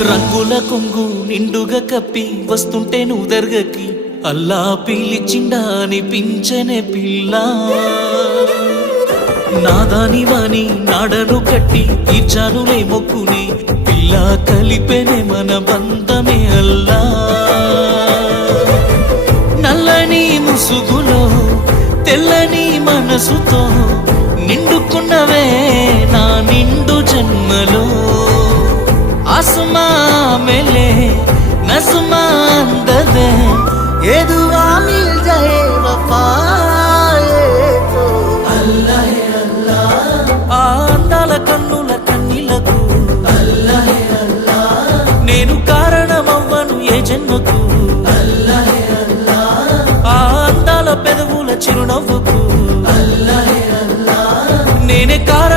రంగుల కొంగు నిండుగా కప్పి వస్తుంటే నుదర్గకి అల్లా పిలిచిండా అనిపించనే పిల్ల. నాదాని వాణి నాడను కట్టి తీర్చానులే మొక్కుని పిల్ల కలిపెనే మన బంధమే అల్లా. నల్లని ముసుగులో తెల్లని మనసుతో నిండుకున్నవే ఆసుమా మెలే నసుమా అందదే. ఎదువా మిల్ జహే వఫాయే. కన్నుల కన్నీలకు. అల్లాహే అల్లా. నేను కారణమవ్వను ఏ జన్మకు. అల్లాహే అల్లా. ఆ పెదవుల చిరునవ్వుకు. అల్లాహే అల్లా. నేనే కారణమవుతానే